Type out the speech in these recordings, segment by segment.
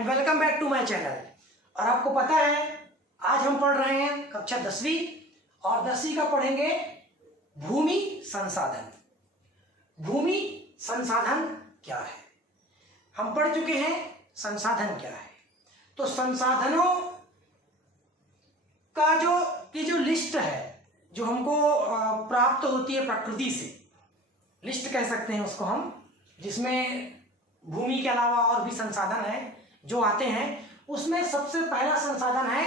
And welcome back to my channel. और आपको पता है आज हम पढ़ रहे हैं कक्षा 10वीं और 10वीं का पढ़ेंगे भूमि संसाधन। भूमि संसाधन क्या है? हम पढ़ चुके हैं संसाधन क्या है। तो संसाधनों का जो लिस्ट है जो हमको प्राप्त होती है प्रकृति से, लिस्ट कह सकते हैं उसको हम, जिसमें भूमि के अलावा और भी संसाधन है जो आते हैं, उसमें सबसे पहला संसाधन है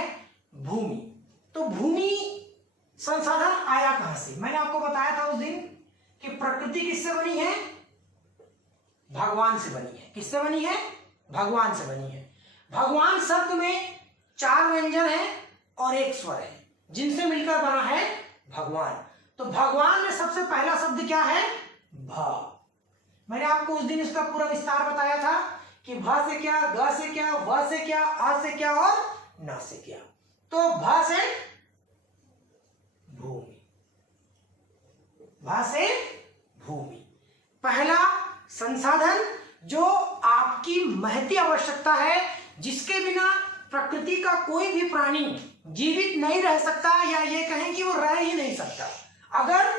भूमि। तो भूमि संसाधन आया कहां से? मैंने आपको बताया था उस दिन कि प्रकृति किससे बनी है? भगवान से बनी है। किससे बनी है? भगवान से बनी है। भगवान शब्द में 4 व्यंजन है और 1 स्वर है, जिनसे मिलकर बना है भगवान। तो भगवान में सबसे पहला शब्द क्या है? भ। मैंने आपको उस दिन इसका पूरा विस्तार बताया था कि भ से क्या, ग से क्या, व से क्या, आ से क्या और न से क्या। तो भ से भूमि, भ से भूमि पहला संसाधन जो आपकी महती आवश्यकता है, जिसके बिना प्रकृति का कोई भी प्राणी जीवित नहीं रह सकता, या ये कहें कि वो रह ही नहीं सकता अगर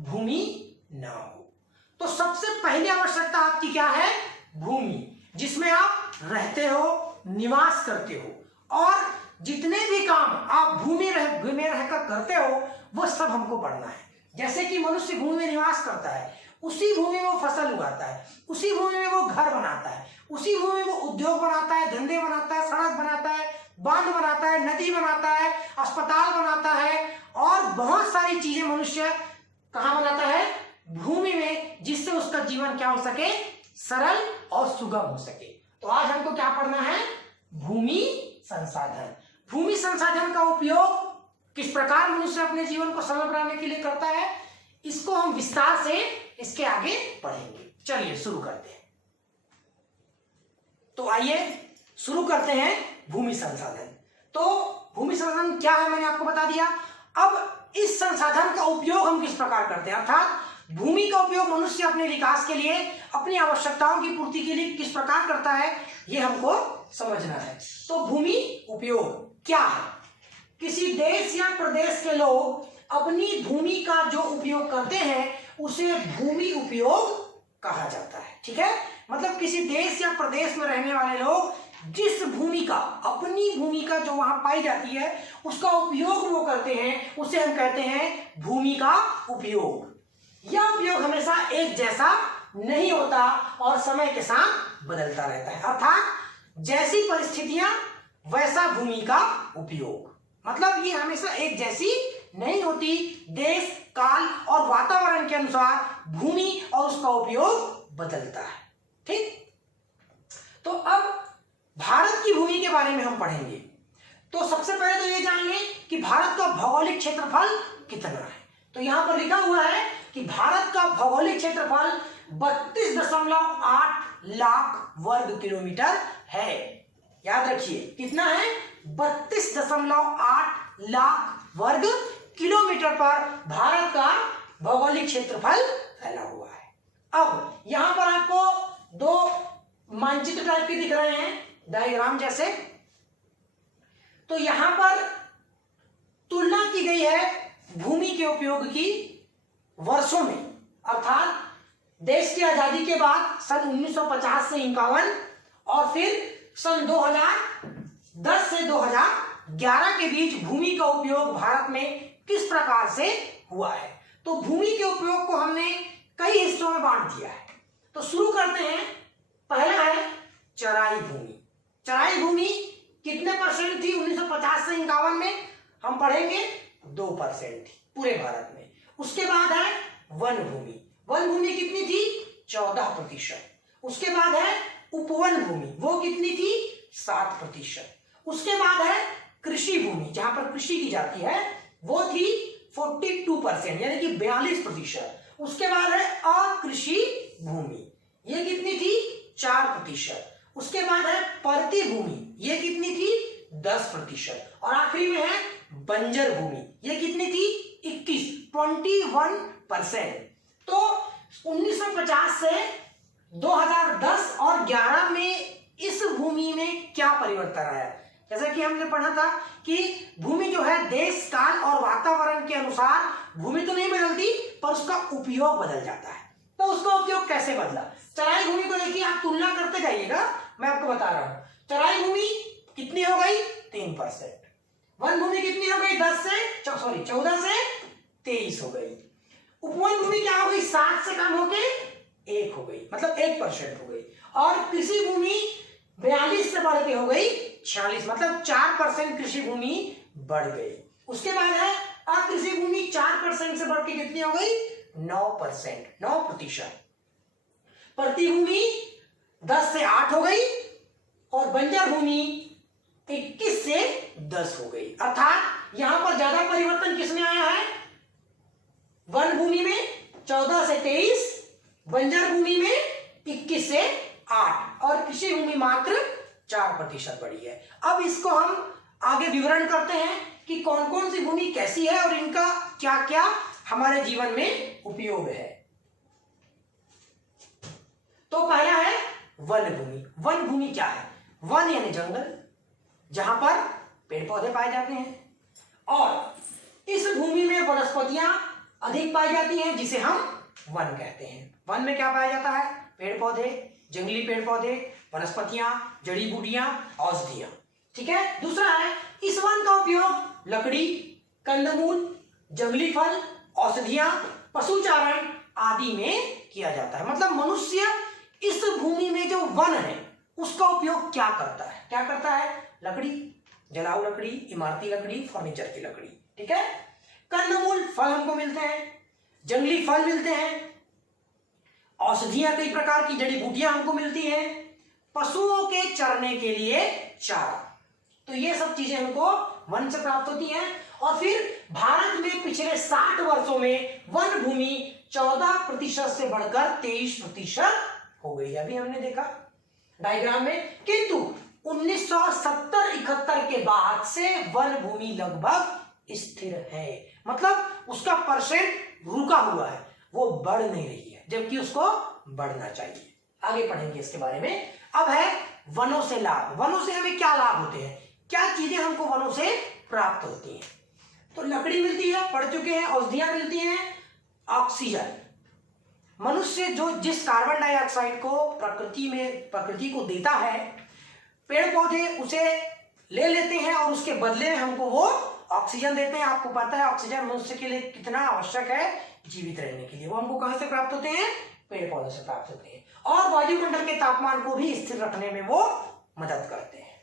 भूमि ना हो। तो सबसे पहली आवश्यकता आपकी क्या है? भूमि, जिसमें आप रहते हो, निवास करते हो, और जितने भी काम आप भूमि में रहकर करते हो वो सब हमको पढ़ना है। जैसे कि मनुष्य भूमि में निवास करता है, उसी भूमि में वो फसल उगाता है, उसी भूमि में वो घर बनाता है, उसी भूमि में वो उद्योग बनाता है, धंधे बनाता है, सड़क बनाता है, बांध बनाता है, नदी बनाता है, अस्पताल बनाता है, और बहुत सारी चीजें मनुष्य कहाँ बनाता है? भूमि में, जिससे उसका जीवन क्या हो सके? सरल और सुगम हो सके। तो आज हमको क्या पढ़ना है? भूमि संसाधन। भूमि संसाधन का उपयोग किस प्रकार मनुष्य अपने जीवन को सरल बनाने के लिए करता है, इसको हम विस्तार से इसके आगे पढ़ेंगे। चलिए शुरू करते हैं। तो आइए शुरू करते हैं भूमि संसाधन। तो भूमि संसाधन क्या है मैंने आपको बता दिया। अब इस संसाधन का उपयोग हम किस प्रकार करते हैं, अर्थात भूमि का उपयोग मनुष्य अपने विकास के लिए, अपनी आवश्यकताओं की पूर्ति के लिए किस प्रकार करता है, यह हमको समझना है। तो भूमि उपयोग क्या है? किसी देश या प्रदेश के लोग अपनी भूमि का जो उपयोग करते हैं उसे भूमि उपयोग कहा जाता है। ठीक है, मतलब किसी देश या प्रदेश में रहने वाले लोग जिस भूमि का, अपनी भूमि का जो वहां पाई जाती है उसका उपयोग वो करते हैं, उसे हम कहते हैं भूमि का उपयोग। यह उपयोग हमेशा एक जैसा नहीं होता और समय के साथ बदलता रहता है, अर्थात जैसी परिस्थितियां वैसा भूमि का उपयोग। मतलब ये हमेशा एक जैसी नहीं होती, देश, काल और वातावरण के अनुसार भूमि और उसका उपयोग बदलता है। ठीक, तो अब भारत की भूमि के बारे में हम पढ़ेंगे। तो सबसे पहले तो ये जान लें कि भारत का भौगोलिक क्षेत्रफल कितना है। तो यहां पर लिखा हुआ है कि भारत का भौगोलिक क्षेत्रफल 32.8 लाख वर्ग किलोमीटर है। याद रखिए कितना है? 32.8 लाख वर्ग किलोमीटर पर भारत का भौगोलिक क्षेत्रफल फैला हुआ है। अब यहां पर आपको 2 मानचित्र टाइप के दिख रहे हैं, डायग्राम जैसे। तो यहां पर तुलना की गई है भूमि के उपयोग की वर्षों में, अर्थात देश की आजादी के बाद सन 1950 से 51 और फिर सन 2010 से 2011 के बीच भूमि का उपयोग भारत में किस प्रकार से हुआ है। तो भूमि के उपयोग को हमने कई हिस्सों में बांट दिया है। तो शुरू करते हैं। पहला है चराई भूमि। चराई भूमि कितने परसेंट थी 1950 से 51 में? हम पढ़ेंगे 2% थी पूरे भारत में। उसके बाद है वन भूमि। वन भूमि कितनी थी? 14%। उसके बाद है उपवन भूमि, वो कितनी थी? 7%। उसके बाद है कृषि भूमि, जहां पर कृषि की जाती है, वो थी 42%, यानी कि 42%। उसके बाद है अकृषि भूमि, ये कितनी थी? 4%। उसके बाद है परती भूमि, ये कितनी थी? 10%। और आखिरी में है बंजर भूमि, ये कितनी थी? 21% तो 1950 से 2010 और 11 में इस भूमि में क्या क्या परिवर्तन आया। जैसा कि हमने पढ़ा था कि भूमि जो है देश काल और वातावरण के अनुसार भूमि तो नहीं बदलती पर उसका उपयोग बदल जाता है। तो उसका उपयोग कैसे बदला, चराई भूमि को देखिए आप तुलना करते जाइएगा, मैं आपको बता रहा हूं। चराई भूमि कितनी हो गई 3%, वन भूमि कितनी हो गई 14 से 23 हो गई, उपवन भूमि क्या हो गई 60 से कम होके 1 हो गई, मतलब 1% हो गई, और कृषि भूमि 42 से बढ़ के हो गई 46, मतलब 4% कृषि भूमि बढ़ गई। उसके बाद है अकृषि भूमि 4% से बढ़ के कितनी हो गई 9%। प्रति भूमि 10 से 8 हो गई और बंजर भूमि 21 से 10 हो गई। अर्थात यहां पर ज्यादा परिवर्तन किसमें आया है, वन भूमि में 14 से 23, बंजर भूमि में 21 से 8 और कृषि भूमि मात्र 4% बढ़ी है। अब इसको हम आगे विवरण करते हैं कि कौन कौन सी भूमि कैसी है और इनका क्या क्या हमारे जीवन में उपयोग है। तो पहला है वन भूमि। वन भूमि क्या है, वन यानी जंगल, जहां पर पेड़ पौधे पाए जाते हैं और इस भूमि में वनस्पतियां अधिक पाई जाती हैं जिसे हम वन कहते हैं। वन में क्या पाया जाता है, पेड़ पौधे, जंगली पेड़ पौधे, वनस्पतियां, जड़ी बूटियां, औषधियां। ठीक है। दूसरा है इस वन का उपयोग लकड़ी, कंदमूल, जंगली फल, औषधियां, पशुचारण आदि में किया जाता है। मतलब मनुष्य इस भूमि में जो वन है उसका उपयोग क्या करता है, लकड़ी, जलाऊ लकड़ी, इमारती लकड़ी, फर्नीचर की लकड़ी। ठीक है। कंदमूल फल हमको मिलते हैं, जंगली फल मिलते हैं, औषधियां कई प्रकार की जड़ी बूटियां हमको मिलती हैं, पशुओं के चरने के लिए चारा। तो ये सब चीजें हमको वन से प्राप्त होती हैं। और फिर भारत में पिछले 60 वर्षों में वन भूमि 14% से बढ़कर 23% हो गई। अभी हमने देखा डायग्राम में, किंतु 1970-71 के बाद से वन भूमि लगभग स्थिर है, मतलब उसका परसेंट रुका हुआ है, वो बढ़ नहीं रही है, जबकि उसको बढ़ना चाहिए। आगे पढ़ेंगे इसके बारे में। अब है वनों से लाभ। वनों से हमें क्या लाभ होते हैं, क्या चीजें हमको वनों से प्राप्त होती हैं। तो लकड़ी मिलती है, पढ़ चुके हैं, औषधियां मिलती हैं, ऑक्सीजन, मनुष्य जो जिस कार्बन डाइऑक्साइड को प्रकृति को देता है, पेड़ पौधे उसे ले लेते हैं और उसके बदले में हमको वो ऑक्सीजन देते हैं। आपको पता है ऑक्सीजन मनुष्य के लिए कितना आवश्यक है जीवित रहने के लिए। वो हमको कहां से प्राप्त होते हैं, पेड़ पौधों से प्राप्त होते हैं। और वायुमंडल के तापमान को भी स्थिर रखने में वो मदद करते हैं।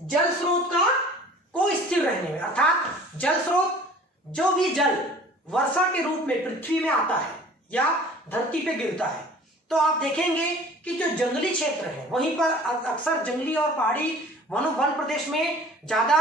जल स्रोत को स्थिर रहने में, अर्थात जल स्रोत, जो भी जल वर्षा के रूप में पृथ्वी में आता है या धरती पे गिरता है, तो आप देखेंगे कि जो जंगली क्षेत्र है वहीं पर अक्सर जंगली और पहाड़ी वन प्रदेश में ज्यादा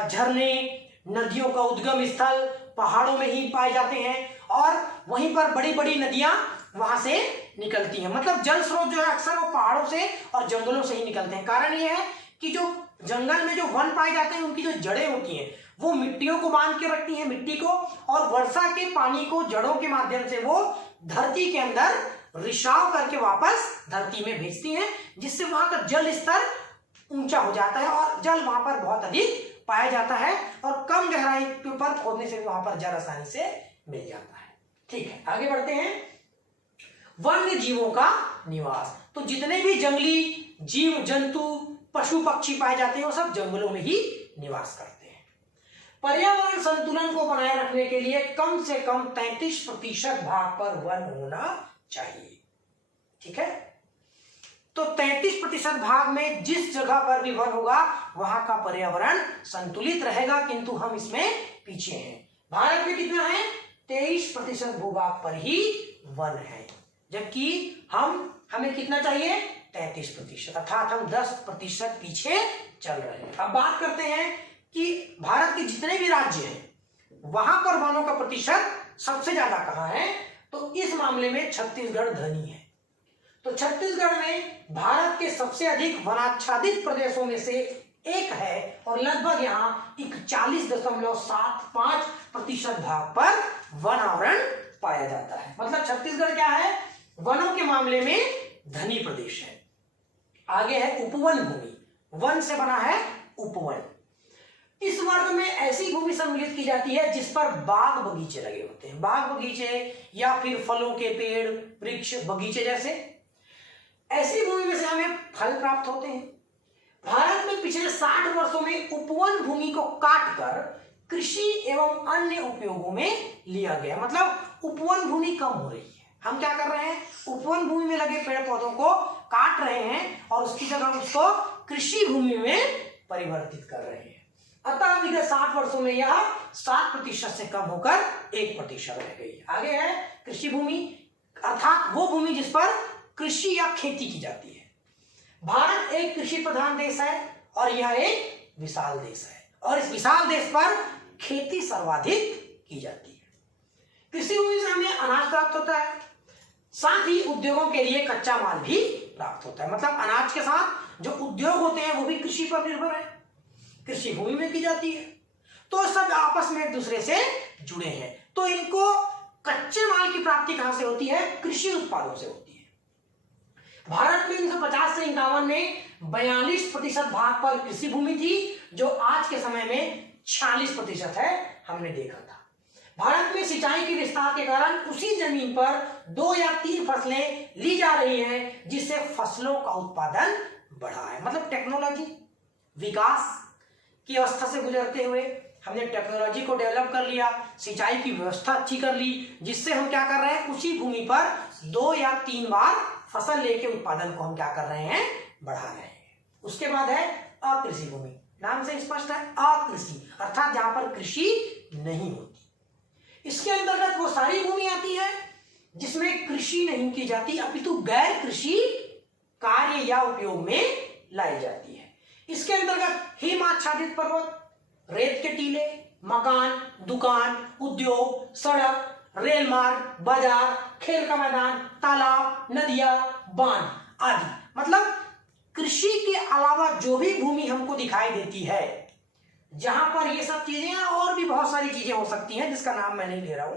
झरने, नदियों का उद्गम स्थल पहाड़ों में ही पाए जाते हैं और वहीं पर बड़ी बड़ी नदियां वहां से निकलती हैं। मतलब जल स्रोत जो है अक्सर वो पहाड़ों से और जंगलों से ही निकलते हैं। कारण ये है कि जो जंगल में जो वन पाए जाते हैं उनकी जो जड़ें होती हैं वो मिट्टियों को बांध के रखती हैं, मिट्टी को, और वर्षा के पानी को जड़ों के माध्यम से वो धरती के अंदर रिसाव करके वापस धरती में भेजती हैं, जिससे वहां का जल स्तर ऊंचा हो जाता है और जल वहां पर बहुत अधिक पाया जाता है और कम गहराई के ऊपर खोदने से वहां पर जल आसानी से मिल जाता है। ठीक है, आगे बढ़ते हैं। वन्य जीवों का निवास। तो जितने भी जंगली जीव जंतु पशु पक्षी पाए जाते हैं वो सब जंगलों में ही निवास करते हैं। पर्यावरण संतुलन को बनाए रखने के लिए कम से कम 33% भाग पर वन होना चाहिए। ठीक है, तो 33% भाग में जिस जगह पर भी वन होगा वहां का पर्यावरण संतुलित रहेगा, किंतु हम इसमें पीछे हैं। भारत में कितना है, 23% भूभाग पर ही वन है, जबकि हमें कितना चाहिए, 33%, अर्थात हम 10% पीछे चल रहे हैं। अब बात करते हैं कि भारत के जितने भी राज्य हैं वहां पर वनों का प्रतिशत सबसे ज्यादा कहां है, तो इस मामले में छत्तीसगढ़ धनी है। तो छत्तीसगढ़ में भारत के सबसे अधिक वनाच्छादित प्रदेशों में से एक है और लगभग यहाँ 41.75% भाग पर वन आवरण पाया जाता है। मतलब छत्तीसगढ़ क्या है, वनों के मामले में धनी प्रदेश है। आगे है उपवन भूमि। वन से बना है उपवन। इस वर्ग में ऐसी भूमि सम्मिलित की जाती है जिस पर बाग बगीचे लगे होते हैं, बाग बगीचे या फिर फलों के पेड़, वृक्ष, बगीचे जैसे। ऐसी भूमि में से हमें फल प्राप्त होते हैं। भारत में पिछले 60 वर्षों में उपवन भूमि को काटकर कृषि एवं अन्य उपयोगों में लिया गया, मतलब उपवन भूमि कम हो रही है। हम क्या कर रहे हैं, उपवन भूमि में लगे पेड़ पौधों को काट रहे हैं और उसकी जगह उसको कृषि भूमि में परिवर्तित कर रहे हैं। अतः विगत 60 वर्षों में यह 7% से कम होकर 1% रह गई। आगे है कृषि भूमि, अर्थात वो भूमि जिस पर कृषि या खेती की जाती है। भारत एक कृषि प्रधान देश है और यह एक विशाल देश है और इस विशाल देश पर खेती सर्वाधिक की जाती है। कृषि भूमि से हमें अनाज प्राप्त होता है, साथ ही उद्योगों के लिए कच्चा माल भी प्राप्त होता है। मतलब अनाज के साथ जो उद्योग होते हैं वो भी कृषि पर निर्भर है, कृषि भूमि में की जाती है। तो सब आपस में एक दूसरे से जुड़े हैं। तो इनको कच्चे माल की प्राप्ति कहां से होती है, कृषि उत्पादों से होती है। भारत में 1950 से 1951 में 42% भाग पर कृषि भूमि थी, जो आज के समय में 46% है, हमने देखा था। भारत में सिंचाई के विस्तार के कारण उसी जमीन पर 2 या 3 फसलें ली जा रही हैं, जिससे फसलों का उत्पादन बढ़ा है। मतलब टेक्नोलॉजी विकास की अवस्था से गुजरते हुए हमने टेक्नोलॉजी को डेवलप कर लिया, सिंचाई की व्यवस्था अच्छी कर ली, जिससे हम क्या कर रहे हैं, उसी भूमि पर 2 या 3 बार फसल लेके उत्पादन को हम क्या कर रहे हैं, बढ़ा रहे हैं। उसके बाद है अकृषि भूमि, नाम से स्पष्ट है, अकृषि अर्थात जहां पर कृषि नहीं होती। इसके अंतर्गत वो सारी भूमि आती है जिसमें कृषि नहीं की जाती, अपितु गैर कृषि कार्य या उपयोग में लाई जाती है। इसके अंतर्गत हिमाच्छादित पर्वत, रेत के टीले, मकान, दुकान, उद्योग, सड़क, रेल मार्ग, बाजार, खेल का मैदान, तालाब, नदियां, बांध आदि। मतलब कृषि के अलावा जो भी भूमि हमको दिखाई देती है, जहां पर ये सब चीजें और भी बहुत सारी चीजें हो सकती हैं जिसका नाम मैं नहीं ले रहा हूं,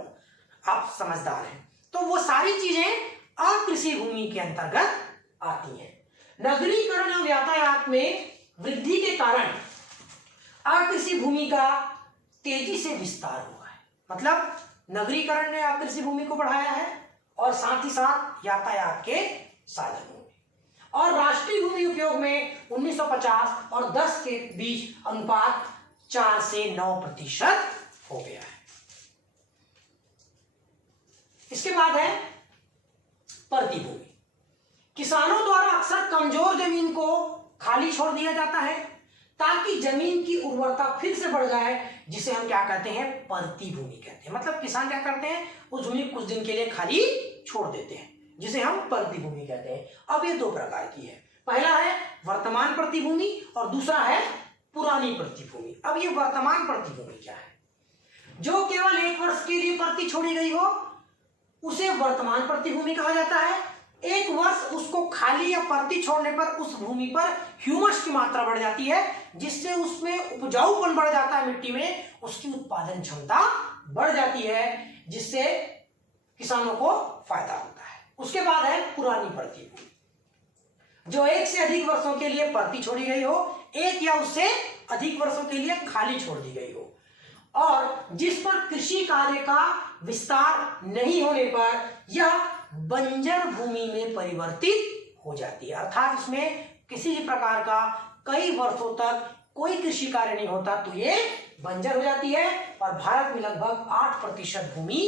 आप समझदार हैं, तो वो सारी चीजें अकृषि भूमि के अंतर्गत आती हैं। नगरीकरण और यातायात में वृद्धि के कारण अकृषि भूमि का तेजी से विस्तार हुआ है। मतलब नगरीकरण ने अकृषि भूमि को बढ़ाया है और साथ ही साथ यातायात के साधनों में। और राष्ट्रीय भूमि उपयोग में 1950 और 10 के बीच अनुपात 4 से 9% हो गया है। इसके बाद है परती भूमि। किसानों द्वारा अक्सर कमजोर जमीन को खाली छोड़ दिया जाता है ताकि जमीन की उर्वरता फिर से बढ़ जाए, जिसे हम क्या कहते हैं, परती भूमि कहते हैं। मतलब किसान क्या करते हैं, उस भूमि कुछ दिन के लिए खाली छोड़ देते हैं, जिसे हम परती भूमि कहते हैं। अब ये 2 प्रकार की है, पहला है वर्तमान परती भूमि और दूसरा है पुरानी परती भूमि। अब ये वर्तमान परती भूमि क्या है, जो केवल 1 वर्ष के लिए परती छोड़ी गई हो उसे वर्तमान परती भूमि कहा जाता है। 1 वर्ष उसको खाली या परती छोड़ने पर उस भूमि पर ह्यूमस की मात्रा बढ़ जाती है, जिससे उसमें उपजाऊपन बढ़ जाता है, मिट्टी में उसकी उत्पादन क्षमता बढ़ जाती है, जिससे किसानों को फायदा होता है। उसके बाद है पुरानी परती भूमि, जो 1 से अधिक वर्षों के लिए परती छोड़ी गई हो, 1 या उससे अधिक वर्षों के लिए खाली छोड़ दी गई हो, और जिस पर कृषि कार्य का विस्तार नहीं होने पर यह बंजर भूमि में परिवर्तित हो जाती है। अर्थात इसमें किसी भी प्रकार का कई वर्षों तक कोई कृषि कार्य नहीं होता, तो ये बंजर हो जाती है और भारत में लगभग 8% भूमि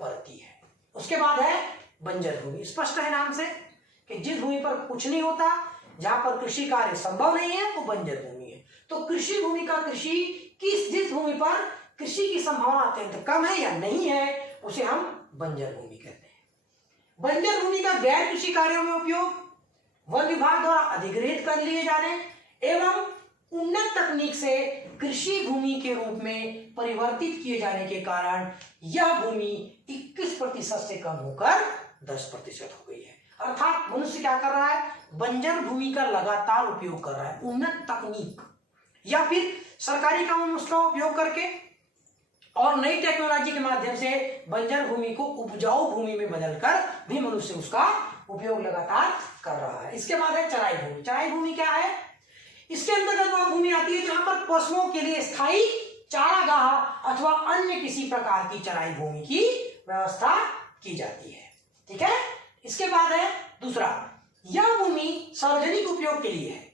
परती है। उसके बाद है बंजर भूमि। स्पष्ट है नाम से कि जिस भूमि पर कुछ नहीं होता, जहां पर कृषि कार्य संभव नहीं है, वो बंजर भूमि है। तो कृषि भूमि का कृषि जिस भूमि पर कृषि की संभावना अत्यंत कम है या नहीं है, उसे हम बंजर भूमि कहते हैं। बंजर भूमि का गैर कृषि कार्यों में उपयोग वन विभाग द्वारा अधिग्रहित कर लिए जाने एवं उन्नत तकनीक से कृषि भूमि के रूप में परिवर्तित किए जाने के कारण यह भूमि 21% से कम होकर 10% हो गई है। अर्थात मनुष्य क्या कर रहा है, बंजर भूमि का लगातार उपयोग कर रहा है, उन्नत तकनीक या फिर सरकारी कामों में उसका उपयोग करके और नई टेक्नोलॉजी के माध्यम से बंजर भूमि को उपजाऊ भूमि में बदलकर भी मनुष्य उसका उपयोग लगातार कर रहा है। इसके बाद है चराई भूमि। चराई भूमि क्या है, इसके अंतर्गत वह भूमि आती है जहां पर पशुओं के लिए स्थायी चारागाह अथवा अन्य किसी प्रकार की चराई भूमि की व्यवस्था की जाती है। ठीक है। इसके बाद है दूसरा, यह भूमि सार्वजनिक उपयोग के लिए है।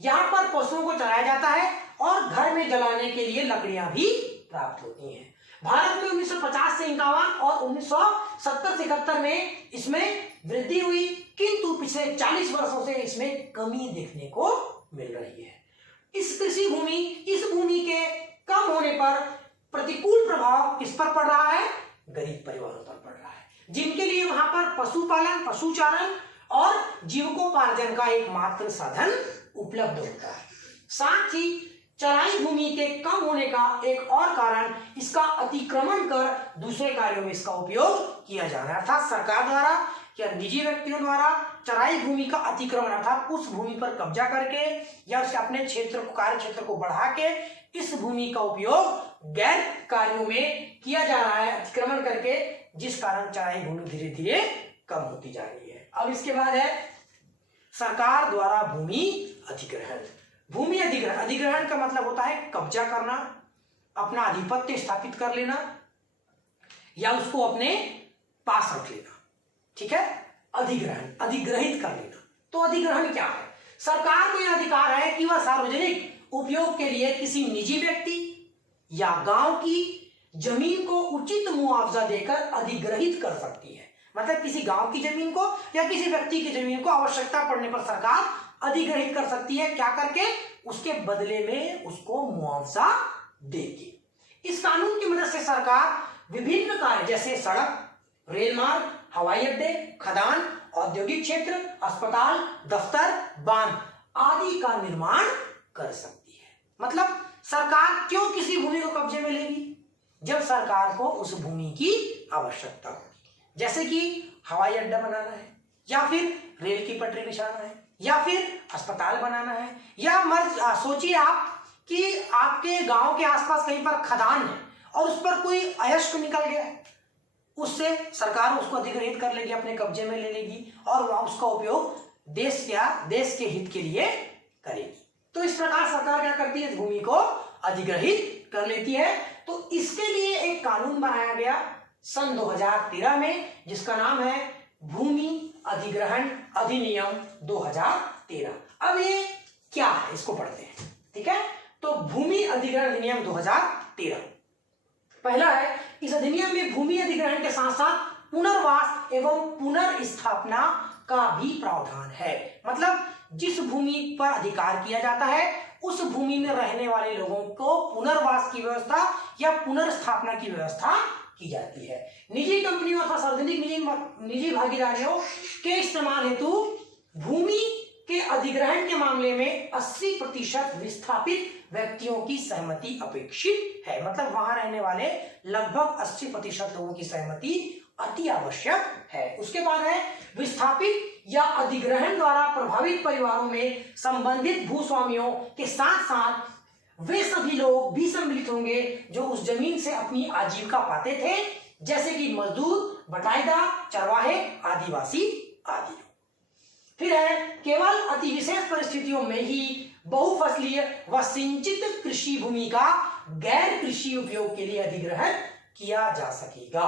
यहाँ पर पशुओं को चराया जाता है और घर में जलाने के लिए लकड़ियां भी प्राप्त होती हैं। भारत में 1950 से 51 और 1970 से 71 में इसमें वृद्धि हुई, किंतु पिछले 40 वर्षों से इसमें कमी देखने को मिल रही है। इस भूमि के कम होने पर प्रतिकूल प्रभाव किस पर पड़ रहा है? गरीब परिवारों पर पड़ रहा है, जिनके लिए वहां पर पशुपालन, पशुचारण और जीविकोपार्जन का एकमात्र साधन उपलब्ध होता है। साथ ही चराई भूमि के कम होने का एक और कारण इसका अतिक्रमण कर दूसरे कार्यों में इसका उपयोग किया जाना है, अर्थात सरकार द्वारा या निजी व्यक्तियों द्वारा चराई भूमि का अतिक्रमण अर्थात उस भूमि पर कब्जा करके या उसके अपने कार्य क्षेत्र को बढ़ा के इस भूमि का उपयोग गैर कार्यों में किया जा रहा है, अतिक्रमण करके, जिस कारण चराई भूमि धीरे धीरे कम होती जा रही है। अब इसके बाद है सरकार द्वारा भूमि अधिग्रहण। भूमि अधिग्रहण का मतलब होता है कब्जा करना, अपना आधिपत्य स्थापित कर लेना या उसको अपने पास रख लेना। ठीक है। अधिग्रहित कर लेना। तो अधिग्रहण क्या है? सरकार को यह अधिकार है कि वह सार्वजनिक उपयोग के लिए किसी निजी व्यक्ति या गांव की जमीन को उचित मुआवजा देकर अधिग्रहित कर सकती है। मतलब किसी गांव की जमीन को या किसी व्यक्ति की जमीन को आवश्यकता पड़ने पर सरकार अधिग्रहित कर सकती है। क्या करके? उसके बदले में उसको मुआवजा देगी। इस कानून की मदद से सरकार विभिन्न कार्य जैसे सड़क, रेल मार्ग, हवाई अड्डे, खदान, औद्योगिक क्षेत्र, अस्पताल, दफ्तर, बांध आदि का निर्माण कर सकती है। मतलब सरकार क्यों किसी भूमि को कब्जे में लेगी? जब सरकार को उस भूमि की आवश्यकता होगी, जैसे कि हवाई अड्डा बनाना है या फिर रेल की पटरी बिछाना है या फिर अस्पताल बनाना है, या सोचिए आप कि आपके गांव के आसपास कहीं पर खदान है और उस पर कोई अयस्क निकल गया है, उससे सरकार उसको अधिग्रहित कर लेगी, अपने कब्जे में ले लेगी और वहां उसका उपयोग देश के हित के लिए करेगी। तो इस प्रकार सरकार क्या करती है? इस भूमि को अधिग्रहित कर लेती है। तो इसके लिए एक कानून बनाया गया सन 2013 में, जिसका नाम है भूमि अधिग्रहण अधिनियम 2013। अब ये क्या है इसको पढ़ते हैं। ठीक है। तो भूमि अधिग्रहण अधिनियम 2013 पहला है, इस अधिनियम में भूमि अधिग्रहण के साथ साथ पुनर्वास एवं पुनर्स्थापना का भी प्रावधान है। मतलब जिस भूमि पर अधिकार किया जाता है उस भूमि में रहने वाले लोगों को पुनर्वास की व्यवस्था या पुनर्स्थापना की व्यवस्था की जाती है। निजी कंपनियों अथवा सार्वजनिक निजी भागीदारियों के इस्तेमाल हेतु भूमि के अधिग्रहण के मामले में 80% विस्थापित व्यक्तियों की सहमति अपेक्षित है। मतलब वहां रहने वाले लगभग 80% लोगों की सहमति अति आवश्यक है। उसके बाद है विस्थापित या अधिग्रहण द्वारा प्रभावित परिवारों में संबंधित भूस्वामियों के साथ साथ वे सभी लोग भी सम्मिलित होंगे जो उस जमीन से अपनी आजीविका पाते थे, जैसे कि मजदूर, बटाईदार, चरवाहे, आदिवासी आदि। फिर है केवल अति विशेष परिस्थितियों में ही बहुफसलीय व सिंचित कृषि भूमि का गैर कृषि उपयोग के लिए अधिग्रहण किया जा सकेगा।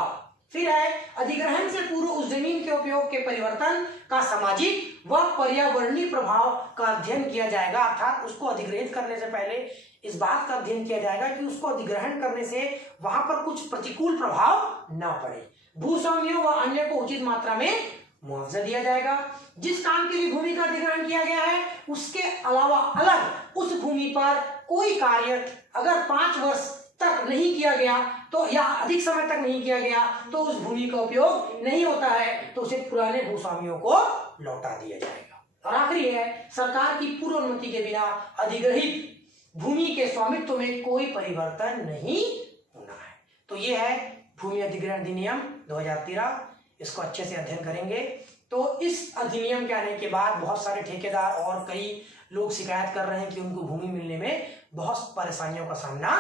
फिर है अधिग्रहण से पूर्व उस जमीन के उपयोग के परिवर्तन का सामाजिक व पर्यावरणीय प्रभाव का अध्ययन किया जाएगा। अर्थात उसको अधिग्रहित करने से पहले इस बात का अध्ययन किया जाएगा कि उसको अधिग्रहण करने से वहां पर कुछ प्रतिकूल प्रभाव न पड़े। भूस्वामियों व अन्य को उचित मात्रा में मुआवजा दिया जाएगा। जिस काम के लिए भूमि का अधिग्रहण किया गया है उसके अलावा अलग उस भूमि पर कोई कार्य अगर 5 वर्ष तक नहीं किया गया तो या अधिक समय तक नहीं किया गया तो उस भूमि का उपयोग नहीं होता है, तो उसे पुराने भूस्वामियों को लौटा दिया जाएगा। और आखिरी है सरकार की पूर्व अनुमति के बिना अधिग्रहित भूमि के स्वामित्व में कोई परिवर्तन नहीं होना है। तो ये है भूमि अधिग्रहण अधिनियम 2013। इसको अच्छे से अध्ययन करेंगे। तो इस अधिनियम के आने के बाद बहुत सारे ठेकेदार और कई लोग शिकायत कर रहे हैं कि उनको भूमि मिलने में बहुत परेशानियों का सामना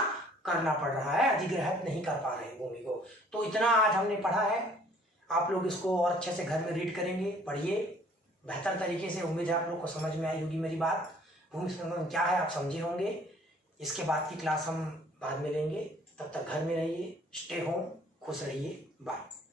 करना पड़ रहा है, अधिग्रहित नहीं कर पा रहे हैं भूमि को। तो इतना आज हमने पढ़ा है। आप लोग इसको और अच्छे से घर में रीड करेंगे, पढ़िए बेहतर तरीके से। उम्मीद है आप लोग को समझ में आई होगी मेरी बात। भूमि संघनन क्या है आप समझे होंगे। इसके बाद की क्लास हम बाद में लेंगे। तब तक घर में रहिए, स्टे होम, खुश रहिए, बाय।